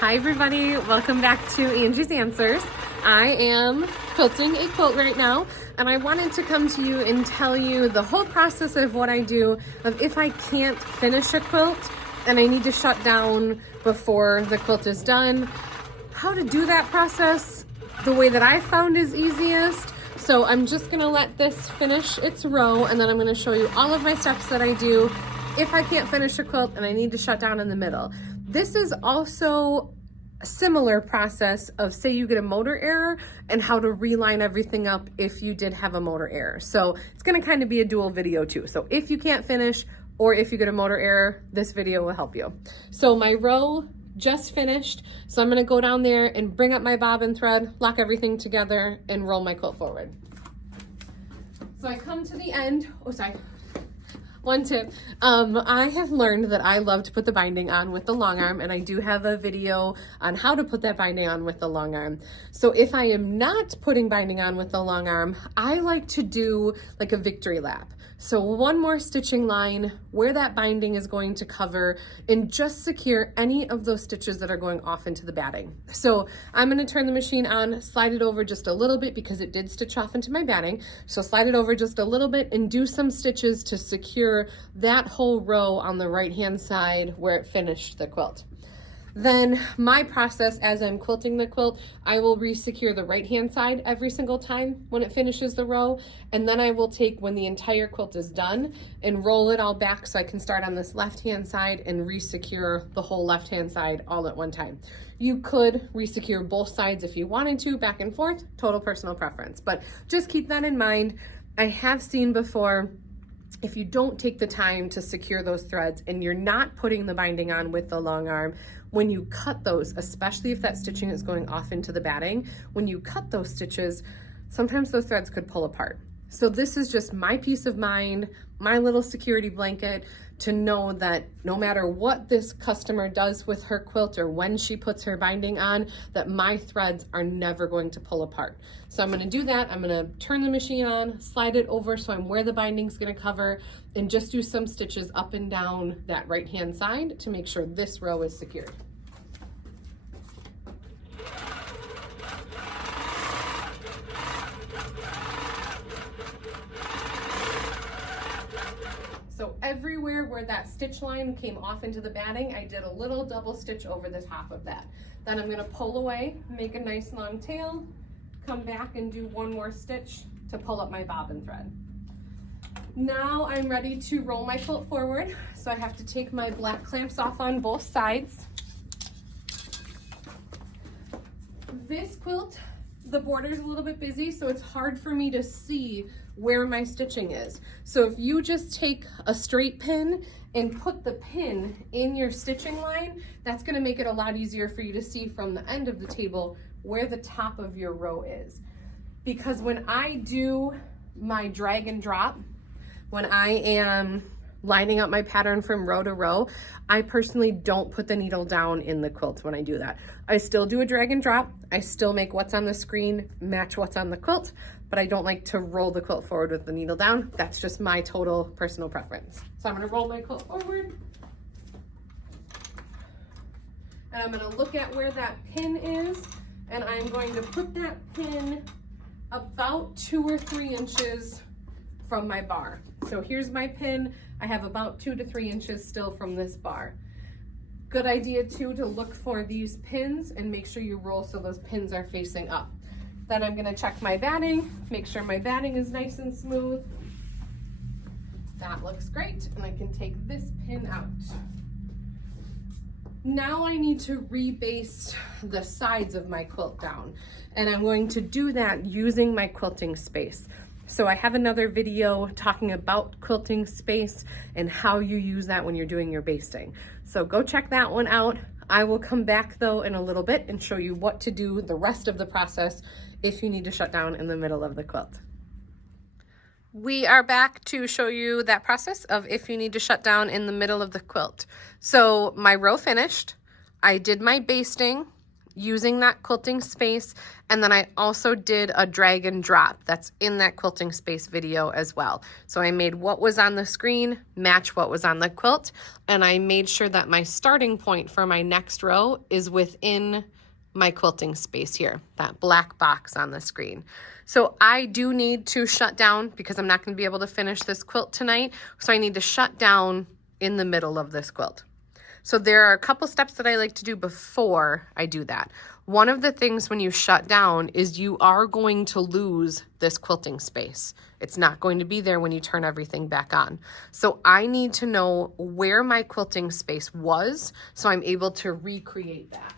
Hi everybody, welcome back to Angie's Answers. I am quilting a quilt right now, and I wanted to come to you and tell you the whole process of what I do of if I can't finish a quilt and I need to shut down before the quilt is done, how to do that process the way that I found is easiest. So I'm just gonna let this finish its row, and then I'm gonna show you all of my steps that I do if I can't finish a quilt and I need to shut down in the middle. This is also a similar process of, say you get a motor error, and how to reline everything up if you did have a motor error. So it's gonna kind of be a dual video too. So if you can't finish or if you get a motor error, this video will help you. So my row just finished. So I'm gonna go down there and bring up my bobbin thread, lock everything together, and roll my quilt forward. So I come to the end, one tip, I have learned that I love to put the binding on with the long arm, and I do have a video on how to put that binding on with the long arm. So if I am not putting binding on with the long arm, I like to do like a victory lap. So one more stitching line where that binding is going to cover, and just secure any of those stitches that are going off into the batting. So I'm gonna turn the machine on, slide it over just a little bit because it did stitch off into my batting. So slide it over just a little bit and do some stitches to secure that whole row on the right-hand side where it finished the quilt. Then my process as I'm quilting the quilt, I will re-secure the right-hand side every single time when it finishes the row. And then I will take, when the entire quilt is done, and roll it all back so I can start on this left-hand side and re-secure the whole left-hand side all at one time. You could re-secure both sides if you wanted to, back and forth, total personal preference. But just keep that in mind. I have seen before, if you don't take the time to secure those threads and you're not putting the binding on with the long arm, when you cut those, especially if that stitching is going off into the batting, when you cut those stitches, sometimes those threads could pull apart. So this is just my peace of mind, my little security blanket, to know that no matter what this customer does with her quilt or when she puts her binding on, that my threads are never going to pull apart. So I'm gonna do that. I'm gonna turn the machine on, slide it over so I'm where the binding's gonna cover, and just do some stitches up and down that right-hand side to make sure this row is secured. So everywhere where that stitch line came off into the batting, I did a little double stitch over the top of that. Then I'm gonna pull away, make a nice long tail, come back and do one more stitch to pull up my bobbin thread. Now I'm ready to roll my quilt forward. So I have to take my black clamps off on both sides. This quilt, the border's a little bit busy, so it's hard for me to see where my stitching is. So if you just take a straight pin and put the pin in your stitching line, that's gonna make it a lot easier for you to see from the end of the table where the top of your row is. Because when I do my drag and drop, when I am lining up my pattern from row to row, I personally don't put the needle down in the quilt when I do that. I still do a drag and drop. I still make what's on the screen match what's on the quilt, but I don't like to roll the quilt forward with the needle down. That's just my total personal preference. So I'm gonna roll my quilt forward, and I'm gonna look at where that pin is, and I'm going to put that pin about 2 or 3 inches from my bar. So here's my pin. I have about 2 to 3 inches still from this bar. Good idea too to look for these pins and make sure you roll so those pins are facing up. Then I'm gonna check my batting, make sure my batting is nice and smooth. That looks great, and I can take this pin out. Now I need to rebase the sides of my quilt down, and I'm going to do that using my quilting space. So I have another video talking about quilting space and how you use that when you're doing your basting. So go check that one out. I will come back though in a little bit and show you what to do the rest of the process if you need to shut down in the middle of the quilt. We are back to show you that process of if you need to shut down in the middle of the quilt. So my row finished, I did my basting, using that quilting space. And then I also did a drag and drop that's in that quilting space video as well. So I made what was on the screen match what was on the quilt, and I made sure that my starting point for my next row is within my quilting space here, that black box on the screen. So I do need to shut down because I'm not going to be able to finish this quilt tonight. So I need to shut down in the middle of this quilt. So there are a couple steps that I like to do before I do that. One of the things when you shut down is you are going to lose this quilting space. It's not going to be there when you turn everything back on. So I need to know where my quilting space was so I'm able to recreate that.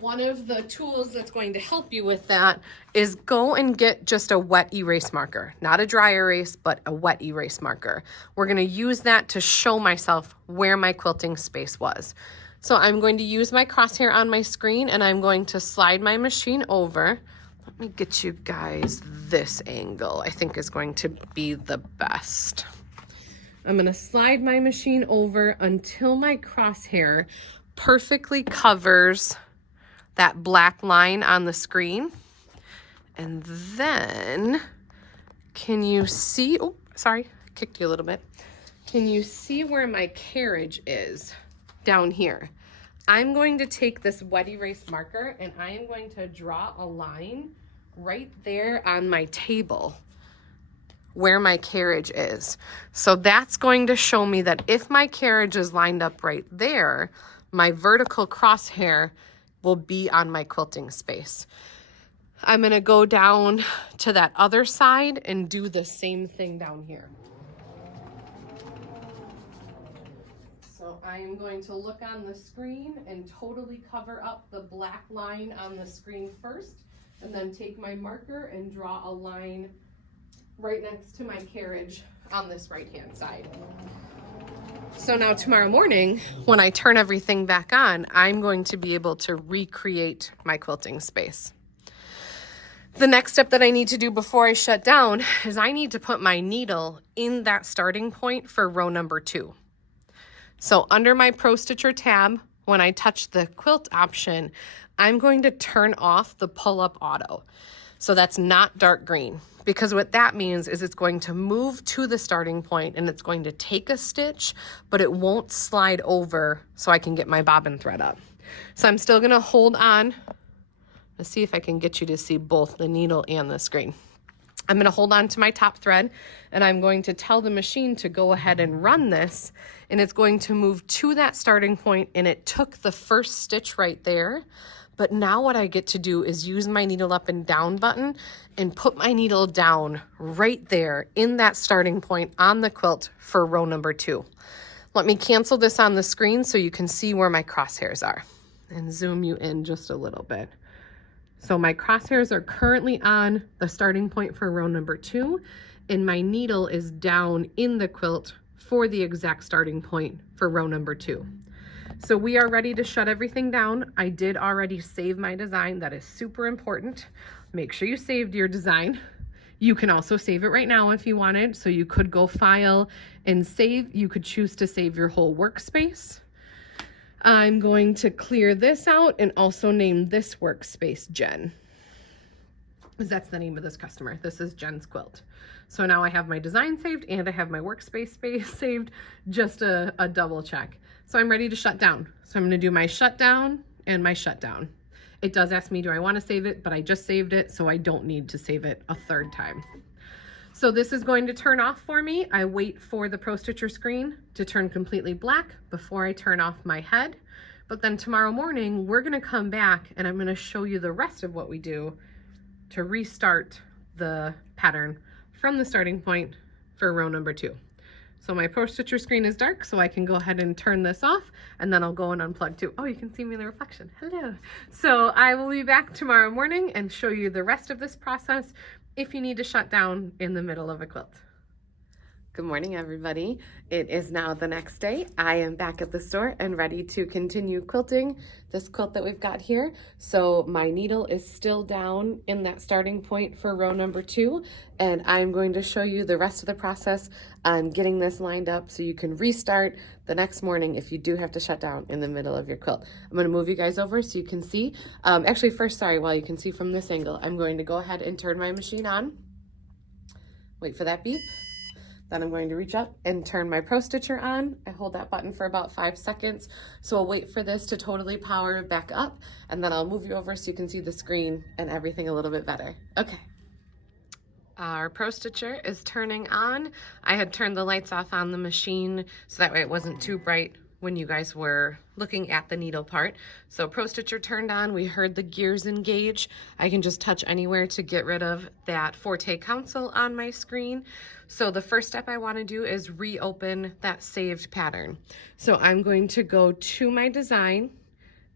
One of the tools that's going to help you with that is go and get just a wet erase marker, not a dry erase, but a wet erase marker. We're going to use that to show myself where my quilting space was. So I'm going to use my crosshair on my screen and I'm going to slide my machine over. Let me get you guys this angle, I think is going to be the best. I'm going to slide my machine over until my crosshair perfectly covers that black line on the screen. And then, can you see, oh, sorry, kicked you a little bit. Can you see where my carriage is down here? I'm going to take this wet erase marker and I am going to draw a line right there on my table where my carriage is. So that's going to show me that if my carriage is lined up right there, my vertical crosshair will be on my quilting space. I'm gonna go down to that other side and do the same thing down here. So I am going to look on the screen and totally cover up the black line on the screen first, and then take my marker and draw a line right next to my carriage on this right-hand side. So now tomorrow morning, when I turn everything back on, I'm going to be able to recreate my quilting space. The next step that I need to do before I shut down is I need to put my needle in that starting point for row number 2. So under my Pro-Stitcher tab, when I touch the quilt option, I'm going to turn off the pull-up auto. So that's not dark green, because what that means is it's going to move to the starting point and it's going to take a stitch, but it won't slide over so I can get my bobbin thread up. So I'm still gonna hold on. Let's see if I can get you to see both the needle and the screen. I'm gonna hold on to my top thread and I'm going to tell the machine to go ahead and run this, and it's going to move to that starting point, and it took the first stitch right there. But now what I get to do is use my needle up and down button and put my needle down right there in that starting point on the quilt for row number 2. Let me cancel this on the screen so you can see where my crosshairs are and zoom you in just a little bit. So my crosshairs are currently on the starting point for row number 2, and my needle is down in the quilt for the exact starting point for row number 2. So we are ready to shut everything down. I did already save my design. That is super important. Make sure you saved your design. You can also save it right now if you wanted. So you could go file and save. You could choose to save your whole workspace. I'm going to clear this out and also name this workspace Jen, because that's the name of this customer. This is Jen's quilt. So now I have my design saved and I have my workspace space saved, just a double check. So I'm ready to shut down. So I'm going to do my shutdown and my shutdown. It does ask me, do I want to save it? But I just saved it, so I don't need to save it a third time. So this is going to turn off for me. I wait for the Pro-Stitcher screen to turn completely black before I turn off my head. But then tomorrow morning, we're going to come back and I'm going to show you the rest of what we do to restart the pattern from the starting point for row number 2. So my Pro-Stitcher screen is dark, so I can go ahead and turn this off, and then I'll go and unplug too. Oh, you can see me in the reflection. Hello. So I will be back tomorrow morning and show you the rest of this process if you need to shut down in the middle of a quilt. Good morning, everybody. It is now the next day. I am back at the store and ready to continue quilting this quilt that we've got here. So my needle is still down in that starting point for row number 2, and I'm going to show you the rest of the process on getting this lined up so you can restart the next morning if you do have to shut down in the middle of your quilt. I'm going to move you guys over so you can see. Actually, first, sorry, while you can see from this angle, I'm going to go ahead and turn my machine on. Wait for that beep. Then I'm going to reach up and turn my Pro-Stitcher on. I hold that button for about 5 seconds. So I'll wait for this to totally power back up, and then I'll move you over so you can see the screen and everything a little bit better. Okay. Our Pro-Stitcher is turning on. I had turned the lights off on the machine so that way it wasn't too bright when you guys were looking at the needle part. So Pro-Stitcher turned on, we heard the gears engage. I can just touch anywhere to get rid of that Forte console on my screen. So the first step I want to do is reopen that saved pattern. So I'm going to go to my design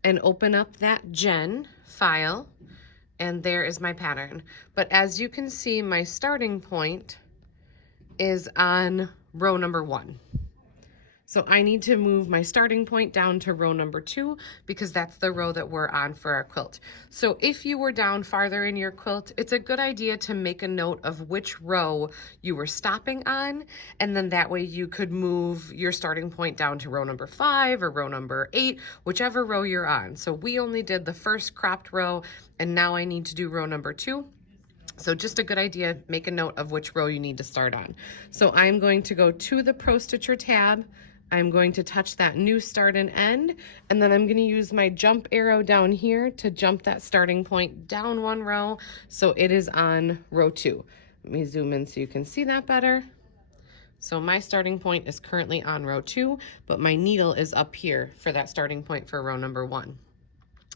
and open up that gen file, and there is my pattern. But as you can see, my starting point is on row number 1. So I need to move my starting point down to row number 2 because that's the row that we're on for our quilt. So if you were down farther in your quilt, it's a good idea to make a note of which row you were stopping on, and then that way you could move your starting point down to row number 5 or row number 8, whichever row you're on. So we only did the first cropped row, and now I need to do row number 2. So just a good idea, make a note of which row you need to start on. So I'm going to go to the Pro-Stitcher tab. I'm going to touch that new start and end, and then I'm going to use my jump arrow down here to jump that starting point down 1 row, so it is on row 2. Let me zoom in so you can see that better. So my starting point is currently on row 2, but my needle is up here for that starting point for row number 1.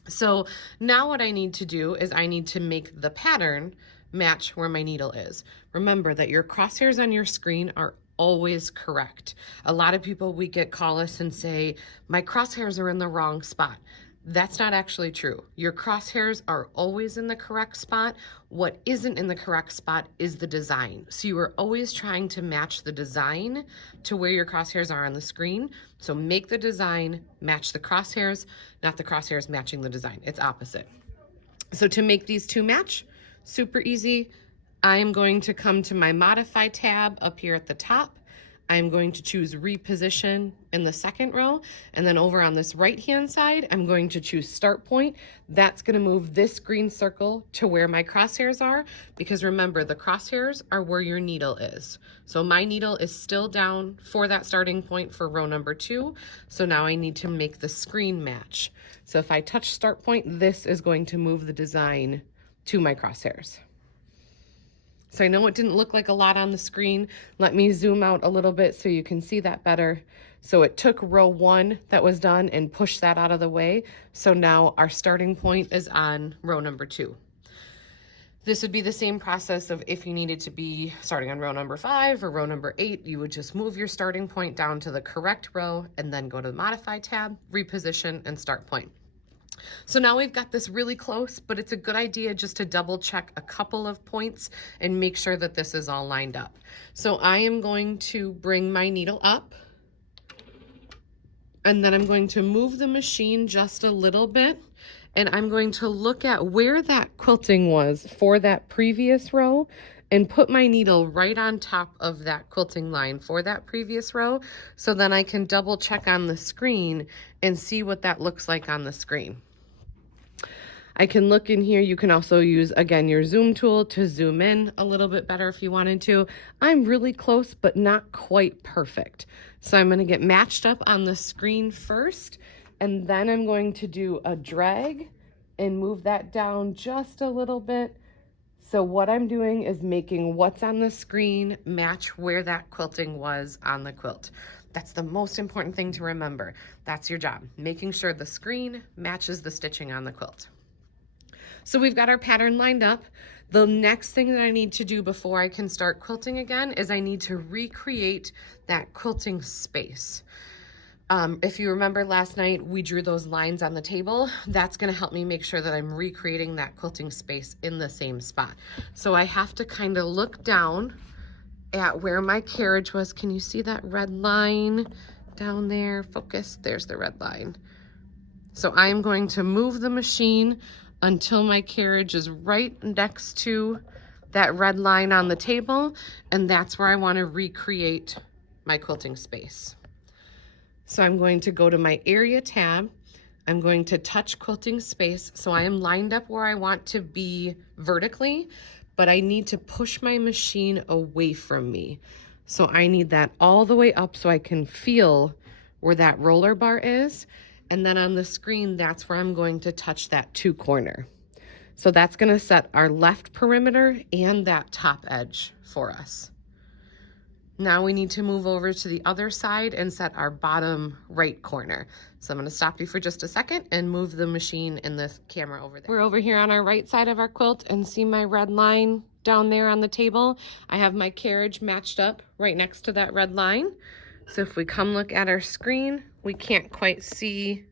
So now what I need to do is I need to make the pattern match where my needle is. Remember that your crosshairs on your screen are always correct. We call us and say, my crosshairs are in the wrong spot. That's not actually true. Your crosshairs are always in the correct spot. What isn't in the correct spot is the design. So you are always trying to match the design to where your crosshairs are on the screen. So make the design match the crosshairs, not the crosshairs matching the design. It's opposite. So to make these two match, super easy. I'm going to come to my Modify tab up here at the top. I'm going to choose Reposition in the second row, and then over on this right-hand side, I'm going to choose Start Point. That's going to move this green circle to where my crosshairs are, because remember, the crosshairs are where your needle is. So my needle is still down for that starting point for row number 2, so now I need to make the screen match. So if I touch Start Point, this is going to move the design to my crosshairs. So I know it didn't look like a lot on the screen. Let me zoom out a little bit so you can see that better. So it took row 1 that was done and pushed that out of the way. So now our starting point is on row number 2. This would be the same process of if you needed to be starting on row number 5 or row number 8, you would just move your starting point down to the correct row and then go to the Modify tab, Reposition, and Start Point. So now we've got this really close, but it's a good idea just to double check a couple of points and make sure that this is all lined up. So I am going to bring my needle up, and then I'm going to move the machine just a little bit, and I'm going to look at where that quilting was for that previous row and put my needle right on top of that quilting line for that previous row, so then I can double check on the screen and see what that looks like on the screen. I can look in here. You can also use, again, your zoom tool to zoom in a little bit better if you wanted to. I'm really close, but not quite perfect. So I'm gonna get matched up on the screen first, and then I'm going to do a drag and move that down just a little bit. So what I'm doing is making what's on the screen match where that quilting was on the quilt. That's the most important thing to remember. That's your job, making sure the screen matches the stitching on the quilt. So we've got our pattern lined up. The next thing that I need to do before I can start quilting again is I need to recreate that quilting space. If you remember last night, we drew those lines on the table. That's gonna help me make sure that I'm recreating that quilting space in the same spot. So I have to kind of look down at where my carriage was. Can you see that red line down there? Focus, there's the red line. So I'm going to move the machine until my carriage is right next to that red line on the table, and that's where I want to recreate my quilting space. So I'm going to go to my area tab. I'm going to touch quilting space. So I am lined up where I want to be vertically, but I need to push my machine away from me. So I need that all the way up so I can feel where that roller bar is. And then on the screen, that's where I'm going to touch that 2 corner. So that's going to set our left perimeter and that top edge for us. Now we need to move over to the other side and set our bottom right corner. So I'm going to stop you for just a second and move the machine and the camera over there. We're over here on our right side of our quilt, and see my red line down there on the table? I have my carriage matched up right next to that red line. So if we come look at our screen, we can't quite see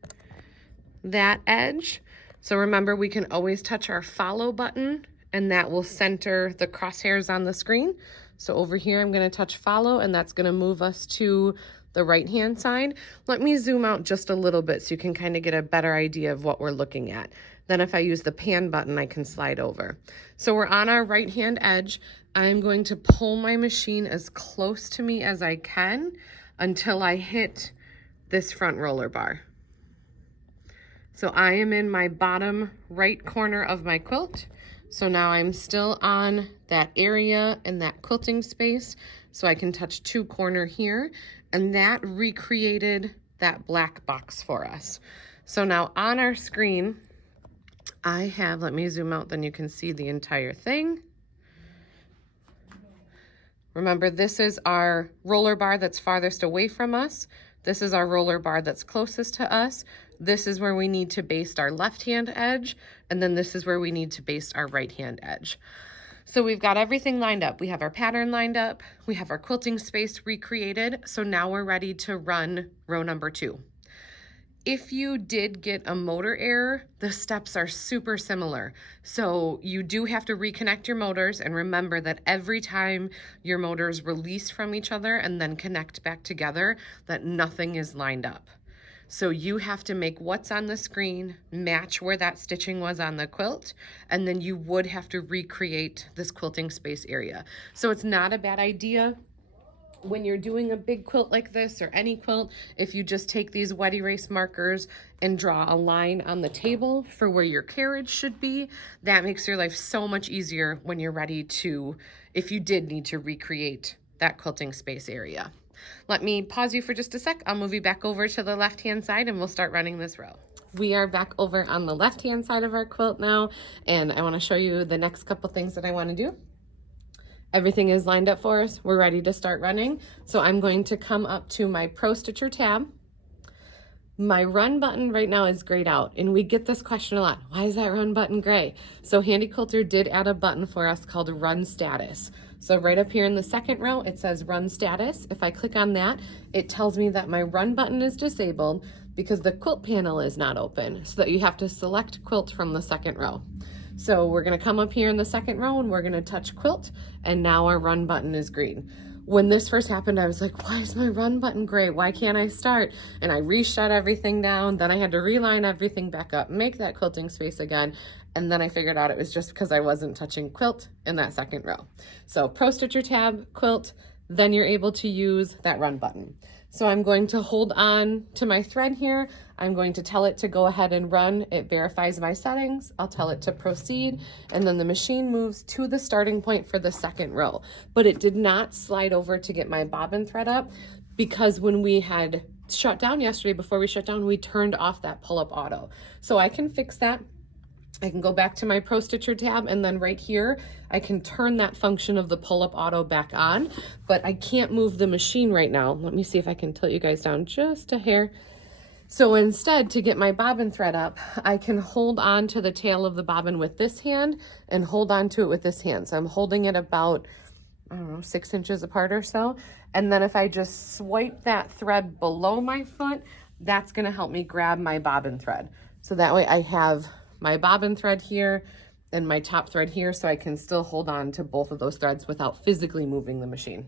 that edge. So remember, we can always touch our follow button and that will center the crosshairs on the screen. So over here, I'm going to touch follow, and that's going to move us to the right-hand side. Let me zoom out just a little bit so you can kind of get a better idea of what we're looking at. Then if I use the pan button, I can slide over. So we're on our right-hand edge. I'm going to pull my machine as close to me as I can until I hit this front roller bar. So I am in my bottom right corner of my quilt. So now I'm still on that area and that quilting space, so I can touch 2 corner here, and that recreated that black box for us. So now on our screen, I have, let me zoom out, then you can see the entire thing. Remember, this is our roller bar that's farthest away from us. This is our roller bar that's closest to us. This is where we need to baste our left-hand edge, and then this is where we need to baste our right-hand edge. So we've got everything lined up. We have our pattern lined up. We have our quilting space recreated. So now we're ready to run row number 2. If you did get a motor error, the steps are super similar. So you do have to reconnect your motors, and remember that every time your motors release from each other and then connect back together, that nothing is lined up. So you have to make what's on the screen match where that stitching was on the quilt, and then you would have to recreate this quilting space area. So it's not a bad idea when you're doing a big quilt like this, or any quilt, if you just take these wet erase markers and draw a line on the table for where your carriage should be. That makes your life so much easier when you're ready to, if you did need to recreate that quilting space area. Let me pause you for just a sec. I'll move you back over to the left-hand side and we'll start running this row. We are back over on the left-hand side of our quilt now, and I want to show you the next couple things that I want to do. Everything is lined up for us. We're ready to start running. So I'm going to come up to my Pro-Stitcher tab. My run button right now is grayed out, and we get this question a lot. Why is that run button gray? So Handi Quilter did add a button for us called Run Status. So right up here in the second row, it says Run Status. If I click on that, it tells me that my run button is disabled because the quilt panel is not open, so that you have to select quilt from the second row. So we're gonna come up here in the second row and we're gonna touch quilt, and now our run button is green. When this first happened, I was like, why is my run button gray? Why can't I start? And I reshut everything down. Then I had to reline everything back up, make that quilting space again. And then I figured out it was just because I wasn't touching quilt in that second row. So Pro-Stitcher tab, quilt, then you're able to use that run button. So I'm going to hold on to my thread here. I'm going to tell it to go ahead and run. It verifies my settings. I'll tell it to proceed, and then the machine moves to the starting point for the second row. But it did not slide over to get my bobbin thread up, because when we had shut down yesterday, before we shut down, we turned off that pull-up auto. So I can fix that. I can go back to my Pro-Stitcher tab, and then right here, I can turn that function of the pull-up auto back on, but I can't move the machine right now. Let me see if I can tilt you guys down just a hair. So instead, to get my bobbin thread up, I can hold on to the tail of the bobbin with this hand and hold on to it with this hand. So I'm holding it about, I don't know, 6 inches apart or so. And then if I just swipe that thread below my foot, that's gonna help me grab my bobbin thread. So that way I have my bobbin thread here, and my top thread here, so I can still hold on to both of those threads without physically moving the machine.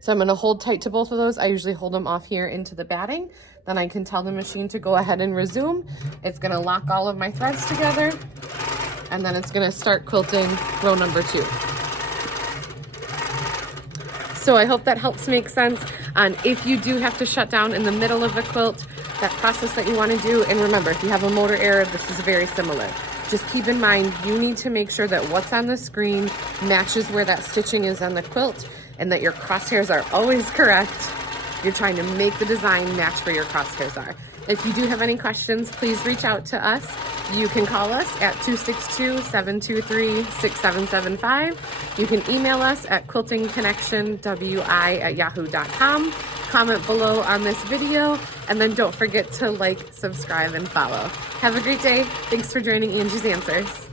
So I'm gonna hold tight to both of those. I usually hold them off here into the batting. Then I can tell the machine to go ahead and resume. It's gonna lock all of my threads together, and then it's gonna start quilting row number 2. So I hope that helps make sense on if you do have to shut down in the middle of a quilt, that process that you wanna do. And remember, if you have a motor error, this is very similar. Just keep in mind, you need to make sure that what's on the screen matches where that stitching is on the quilt, and that your crosshairs are always correct. You're trying to make the design match where your crosshairs are. If you do have any questions, please reach out to us. You can call us at 262-723-6775. You can email us at quiltingconnectionwi@yahoo.com. Comment below on this video, and then don't forget to like, subscribe, and follow. Have a great day. Thanks for joining Angie's Answers.